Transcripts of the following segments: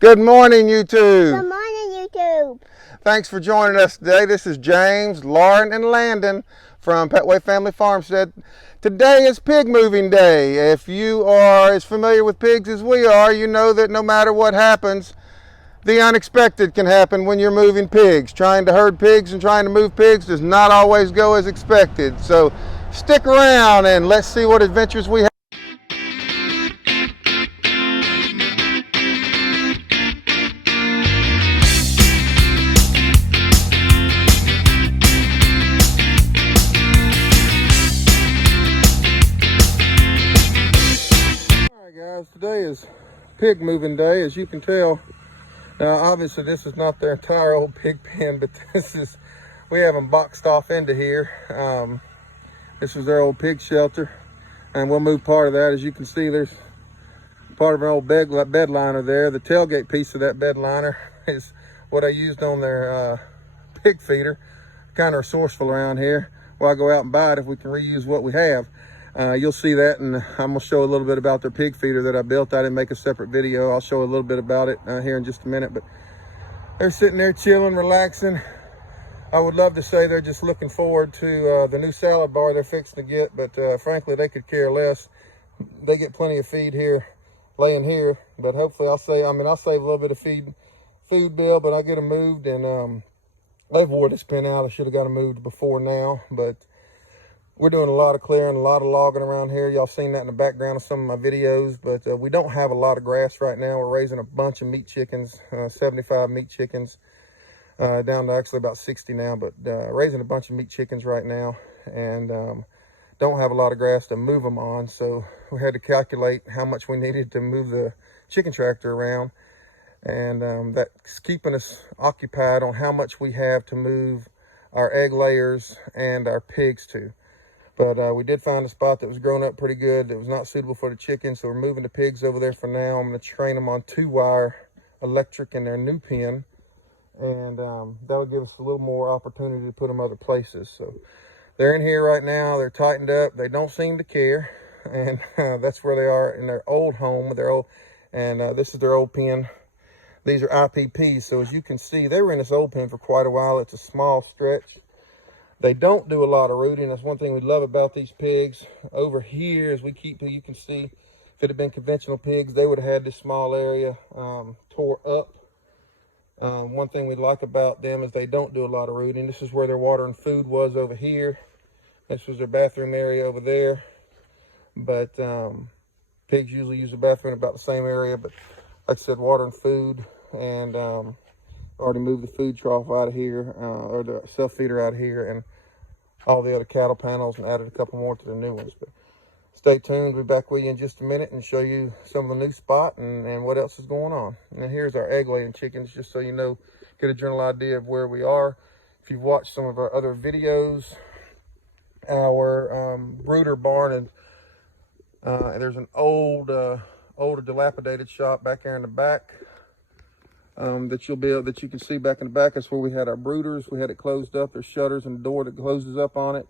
Good morning, YouTube. Good morning, YouTube. Thanks for joining us today. This is James, Lauren, and Landon from Petway Family Farmstead. Today is pig moving day. If you are as familiar with pigs as we are, you know that no matter what happens, the unexpected can happen when you're moving pigs. Trying to herd pigs and trying to move pigs does not always go as expected. So stick around and let's see what adventures we have. Today is pig moving day, as you can tell. Now obviously this is not their entire old pig pen, but we have them boxed off into here. This was their old pig shelter, and we'll move part of that. As you can see, there's part of an old bed liner there. The tailgate piece of that bed liner is what I used on their pig feeder. Kind of resourceful around here. Well, I go out and buy it if we can reuse what we have. You'll see that, and I'm going to show a little bit about their pig feeder that I built. I didn't make a separate video. I'll show a little bit about it here in just a minute, but they're sitting there chilling, relaxing. I would love to say they're just looking forward to the new salad bar they're fixing to get, but frankly, they could care less. They get plenty of feed here, laying here, but hopefully I'll save a little bit of food bill, but I'll get them moved, and they've wore this pen out. I should have got them moved before now, but we're doing a lot of clearing, a lot of logging around here. Y'all seen that in the background of some of my videos, but we don't have a lot of grass right now. We're raising a bunch of meat chickens, 75 meat chickens, down to actually about 60 now, but raising a bunch of meat chickens right now, and don't have a lot of grass to move them on. So we had to calculate how much we needed to move the chicken tractor around, and that's keeping us occupied on how much we have to move our egg layers and our pigs to. But we did find a spot that was growing up pretty good. That was not suitable for the chickens, so we're moving the pigs over there for now. I'm going to train them on 2-wire electric in their new pen, and that'll give us a little more opportunity to put them other places. So they're in here right now. They're tightened up. They don't seem to care, and that's where they are in their old home. This is their old pen. These are IPPs, so as you can see, they were in this old pen for quite a while. It's a small stretch. They don't do a lot of rooting. That's one thing we love about these pigs. Over here, as you can see, if it had been conventional pigs, they would have had this small area tore up. One thing we like about them is they don't do a lot of rooting. This is where their water and food was over here. This was their bathroom area over there. But pigs usually use the bathroom in about the same area. But like I said, water and food, and already moved the food trough out of here, or the self feeder out of here, and all the other cattle panels, and added a couple more to the new ones. But stay tuned. We'll be back with you in just a minute and show you some of the new spot and what else is going on. And here's our egg laying chickens, just so you know, get a general idea of where we are. If you've watched some of our other videos, our brooder barn, and there's an older dilapidated shop back there in the back. That you can see back in the back. That's where we had our brooders. We had it closed up. There's shutters and a door that closes up on it.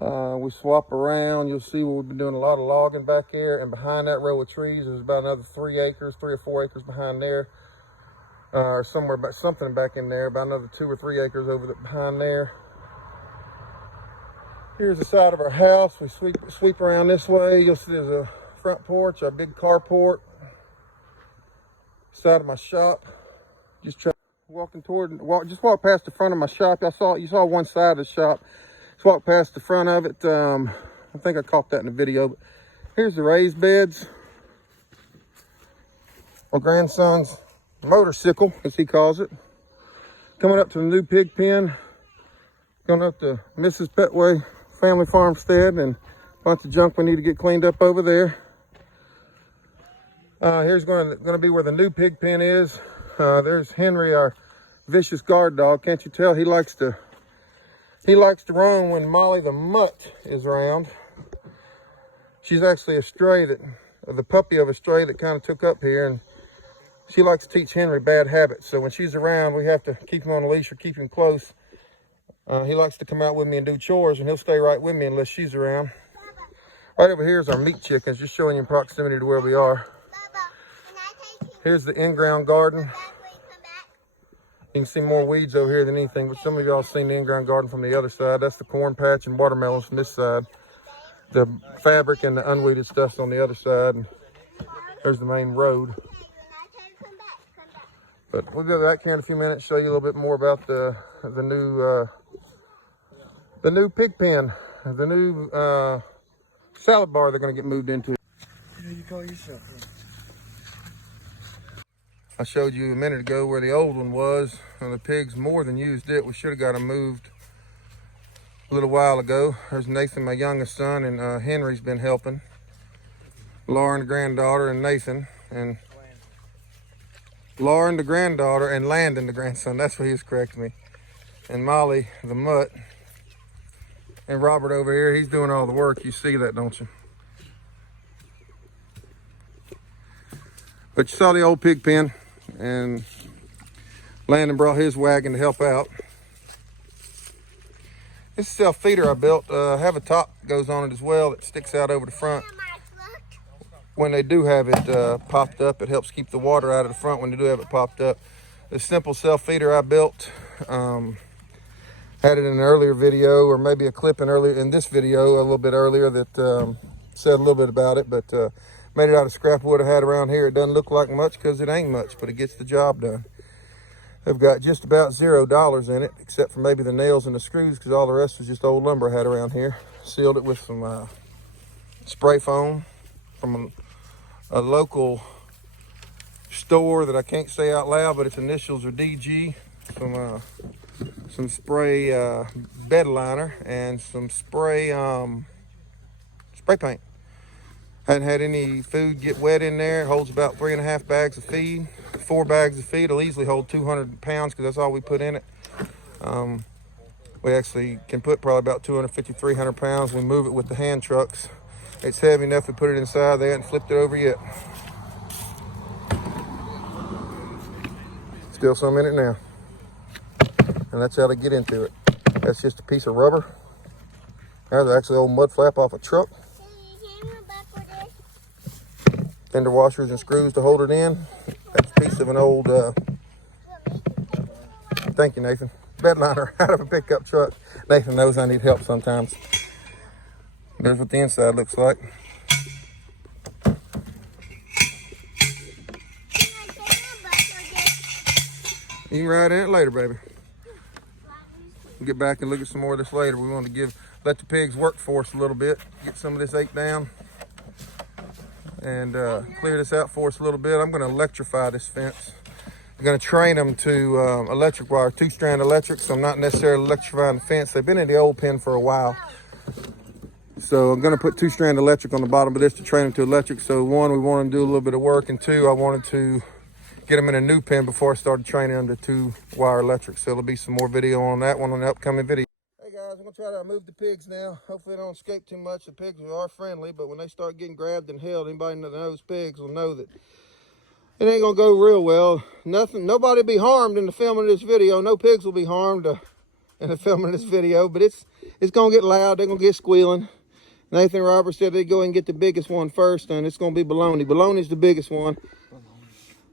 We swap around. You'll see we've been doing a lot of logging back there, and behind that row of trees there's about another 3 or 4 acres behind there, or something back in there, about another 2 or 3 acres behind there. Here's the side of our house. We sweep around this way. You'll see there's a front porch, our big carport. Side of my shop. Just walk past the front of my shop. You saw one side of the shop. Just walk past the front of it. I think I caught that in the video. But here's the raised beds. My grandson's motorcycle, as he calls it. Coming up to the new pig pen. Going up to Mrs. Petway Family Farmstead, and a bunch of junk we need to get cleaned up over there. Here's going to be where the new pig pen is. There's Henry, our vicious guard dog. Can't you tell? He likes to roam when Molly the mutt is around. She's actually a stray the puppy of a stray that kind of took up here, and she likes to teach Henry bad habits. So when she's around, we have to keep him on a leash or keep him close. He likes to come out with me and do chores, and he'll stay right with me unless she's around. Right over here is our meat chickens, just showing you in proximity to where we are. Here's the in-ground garden. You can see more weeds over here than anything, but some of y'all seen the in-ground garden from the other side. That's the corn patch and watermelons from this side. The fabric and the unweeded stuff's on the other side. And there's the main road. But we'll go back here in a few minutes, show you a little bit more about the new pig pen, the new salad bar they're going to get moved into. You call yourself? I showed you a minute ago where the old one was, and the pigs more than used it. We should have got them moved a little while ago. There's Nathan, my youngest son, and Henry's been helping. Lauren, the granddaughter, and Nathan, and Lauren, the granddaughter, and Landon, the grandson. That's what he was correcting me. And Molly, the mutt. And Robert over here, he's doing all the work. You see that, don't you? But you saw the old pig pen, and Landon brought his wagon to help out. This is a self-feeder I built. Have a top that goes on it as well that sticks out over the front. When they do have it popped up, it helps keep the water out of the front when they do have it popped up. The simple self-feeder I built, had it in an earlier video, or maybe a clip in this video a little bit earlier that said a little bit about it, but made it out of scrap wood I had around here. It doesn't look like much because it ain't much, but it gets the job done. They've got just about $0 in it, except for maybe the nails and the screws, because all the rest was just old lumber I had around here. Sealed it with some spray foam from a local store that I can't say out loud, but its initials are DG. Some spray bed liner and some spray paint. Hadn't had any food get wet in there. It holds about 3.5 bags of feed. 4 bags of feed will easily hold 200 pounds because that's all we put in it. We actually can put probably about 250, 300 pounds. We move it with the hand trucks. It's heavy enough to put it inside. They hadn't flipped it over yet. Still some in it now. And that's how they get into it. That's just a piece of rubber. There's actually an old mud flap off a truck. Fender washers and screws to hold it in. That's a piece of an old, thank you, Nathan, bed liner out of a pickup truck. Nathan knows I need help sometimes. There's what the inside looks like. You can ride in it later, baby. We'll get back and look at some more of this later. We want to let the pigs work for us a little bit, get some of this ate down, and clear this out for us a little bit. I'm going to electrify this fence. I'm going to train them to electric wire, 2-strand electric, so I'm not necessarily electrifying the fence. They've been in the old pen for a while. So I'm going to put 2-strand electric on the bottom of this to train them to electric. So 1, we want them to do a little bit of work, and 2, I wanted to get them in a new pen before I started training them to 2-wire electric. So there'll be some more video on that one on the upcoming video. Hey guys, I'm going to try to move the pigs now. Hopefully they don't escape too much. The pigs are friendly, but when they start getting grabbed and held, anybody that knows pigs will know that it ain't going to go real well. Nobody will be harmed in the filming of this video. No pigs will be harmed in the filming of this video, but it's going to get loud. They're going to get squealing. Nathan Robert said they'd go and get the biggest one first, and it's going to be Baloney. Baloney's the biggest one.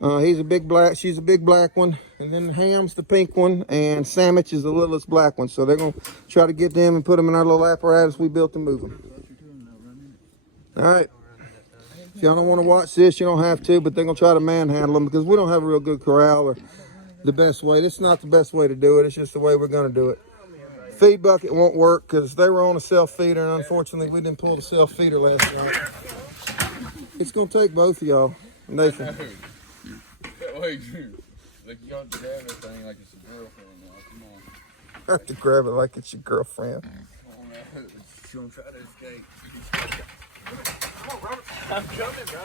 She's a big black one. And then Ham's the pink one, and Sandwich is the littlest black one. So they're going to try to get them and put them in our little apparatus we built to move them. All right. If y'all don't want to watch this, you don't have to, but they're going to try to manhandle them because we don't have a real good corral or the best way. This is not the best way to do it. It's just the way we're going to do it. Feed bucket won't work because they were on a self-feeder, and unfortunately we didn't pull the self-feeder last night. It's going to take both of y'all. Nathan. Wait, like you got to grab everything like it's a girlfriend now. Come on. I have to grab it like it's your girlfriend. Come on now. She's going to try to escape. Come on, Robert. I'm coming, bro.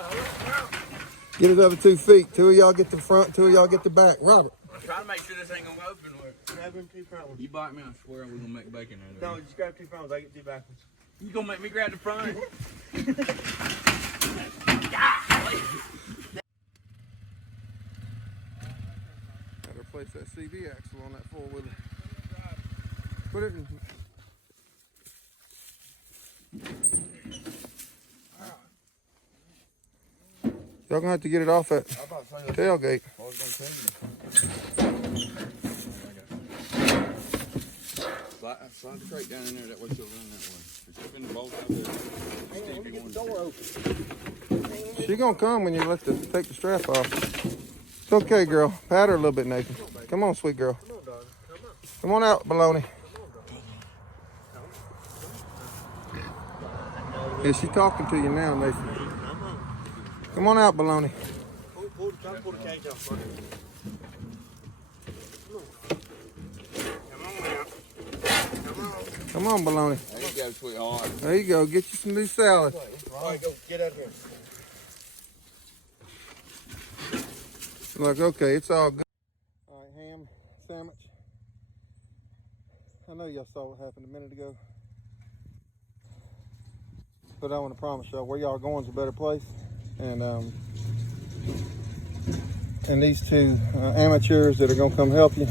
Get it over 2 feet. 2 of y'all get the front, 2 of y'all get the back. Robert. I'm trying to make sure this ain't going to open. Grab them 2 front ones. You bite me, I swear we're going to make bacon out of it. No, just grab 2 front ones. I get 2 back ones. You going to make me grab the front? Gotta replace that CV axle on that 4-wheeler. Put it in. Y'all gonna have to get it off that tailgate. I was gonna tell you. Slide the crate down in there, that way she'll run that way. She'll in the bolt out there. Hang on, let me get the door open. She gonna come when you take the strap off. It's okay, girl. Pat her a little bit, Nathan. Come on, sweet girl. Come on, dog. Come on. Come on out, baloney. Yeah, she talking to you now, Nathan. Come on out, baloney. Pull the cage off, buddy. Come on, baloney. There you go, sweetheart. There you go. Get you some new salad. All right, go get out here. Look, okay, it's all good. All right, ham sandwich. I know y'all saw what happened a minute ago, but I want to promise y'all where y'all are going is a better place. And these two amateurs that are gonna come help you,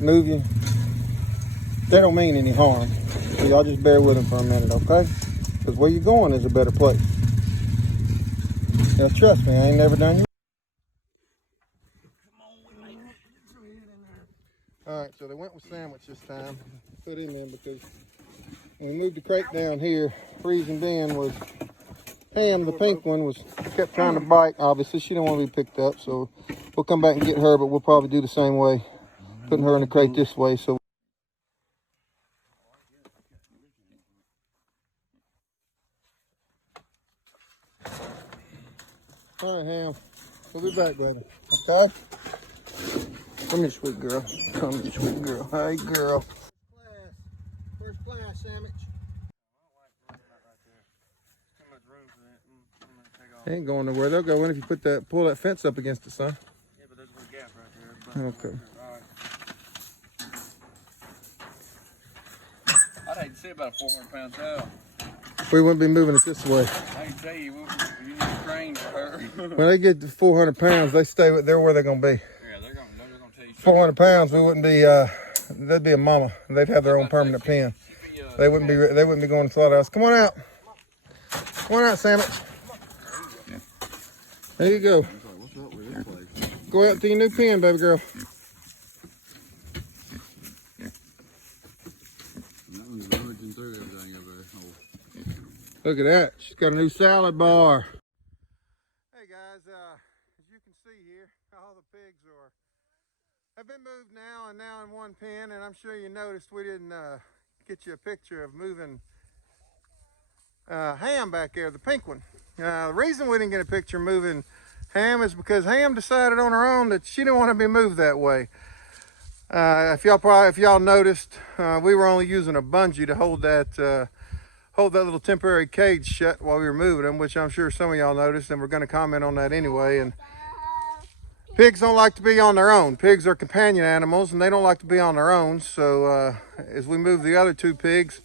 move you, they don't mean any harm. So y'all just bear with them for a minute, okay? Because where you're going is a better place. Now trust me, I ain't never done you. All right, so they went with sandwich this time. Put him in because when we moved the crate down here, freezing den was Ham, the pink one, kept trying to bite. Obviously, she didn't want to be picked up, so we'll come back and get her, but we'll probably do the same way, putting her in the crate this way. So. All right, Ham. We'll be back, brother. Okay? Come here, sweet girl. Come here, sweet girl. Hey, girl. First class sandwich. They ain't going nowhere. They'll go in if you pull that fence up against it, son. Yeah, but there's a little gap right there. Okay. I'd hate to see about a 400-pound cow. We wouldn't be moving it this way. I can tell you, you need a crane for her. When they get to 400 pounds, they stay they're where they're going to be. Yeah, they're gonna tell you. 400 pounds, we wouldn't be, they'd be a mama. They'd have their own permanent pen. They wouldn't be going to slaughterhouse. Come on out. Come on out, sandwich. There you go. What's up with this place? Go out to your new pen, baby girl. That one's rummaging through everything over there. Look at that. She's got a new salad bar. Hey guys, as you can see here, all the pigs have been moved now in one pen, and I'm sure you noticed we didn't get you a picture of moving Ham back there, the pink one. The reason we didn't get a picture moving Ham is because Ham decided on her own that she didn't want to be moved that way. If y'all noticed, we were only using a bungee to hold that little temporary cage shut while we were moving them, which I'm sure some of y'all noticed, and we're going to comment on that anyway. And pigs don't like to be on their own. Pigs are companion animals, and they don't like to be on their own. So as we moved the other two pigs,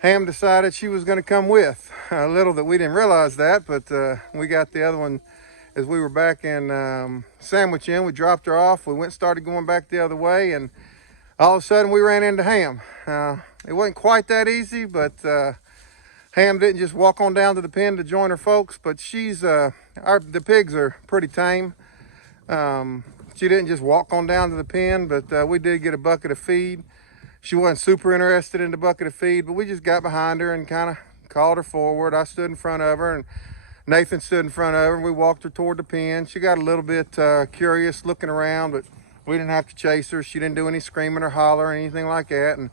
Ham decided she was going to come with. Little that we didn't realize that, but we got the other one as we were back in Sandwich Inn. We dropped her off. We started going back the other way, and all of a sudden we ran into Ham. It wasn't quite that easy, but Ham didn't just walk on down to the pen to join her folks, but the pigs are pretty tame. She didn't just walk on down to the pen, but we did get a bucket of feed. She wasn't super interested in the bucket of feed, but we just got behind her and kind of called her forward. I stood in front of her, and Nathan stood in front of her, and we walked her toward the pen. She got a little bit curious looking around, but we didn't have to chase her. She didn't do any screaming or holler or anything like that, and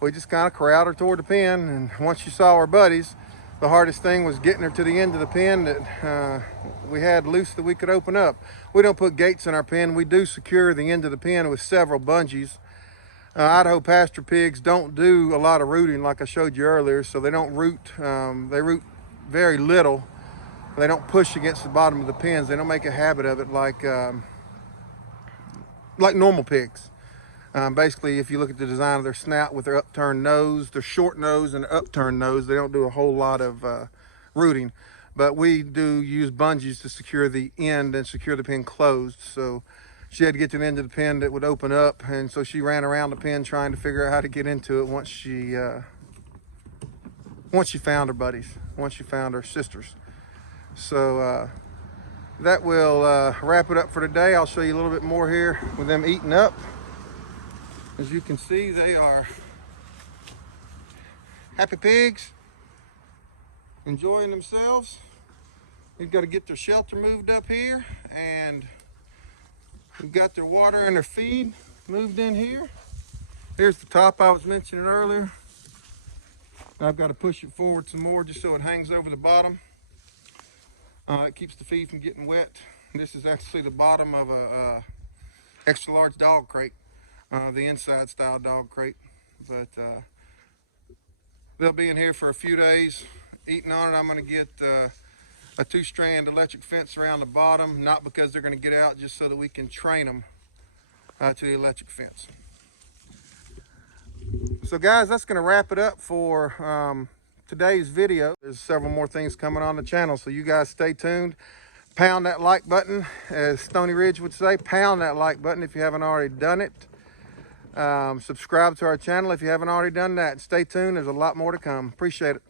we just kind of corralled her toward the pen. And once she saw our buddies, the hardest thing was getting her to the end of the pen that we had loose that we could open up. We don't put gates in our pen. We do secure the end of the pen with several bungees. Idaho pasture pigs don't do a lot of rooting like I showed you earlier, so they don't root. They root very little. They don't push against the bottom of the pens. They don't make a habit of it like normal pigs. Basically, if you look at the design of their snout with their upturned nose, their short nose and upturned nose, they don't do a whole lot of rooting. But we do use bungees to secure the end and secure the pen closed. So she had to get to the end of the pen that would open up, and so she ran around the pen trying to figure out how to get into it once she found her buddies, once she found her sisters. So that will wrap it up for today. I'll show you a little bit more here with them eating up. As you can see, they are happy pigs, enjoying themselves. We've got to get their shelter moved up here, and we've got their water and their feed moved in here. Here's the top I was mentioning earlier. I've got to push it forward some more just so it hangs over the bottom. It keeps the feed from getting wet. This is actually the bottom of a extra large dog crate, the inside style dog crate. But they'll be in here for a few days eating on it. I'm going to get a 2-strand electric fence around the bottom, not because they're going to get out, just so that we can train them to the electric fence. So guys, that's going to wrap it up for today's video. There's several more things coming on the channel, so you guys stay tuned. Pound that like button, as Stony Ridge would say. Pound that like button if you haven't already done it. Subscribe to our channel if you haven't already done that. Stay tuned, there's a lot more to come. Appreciate it.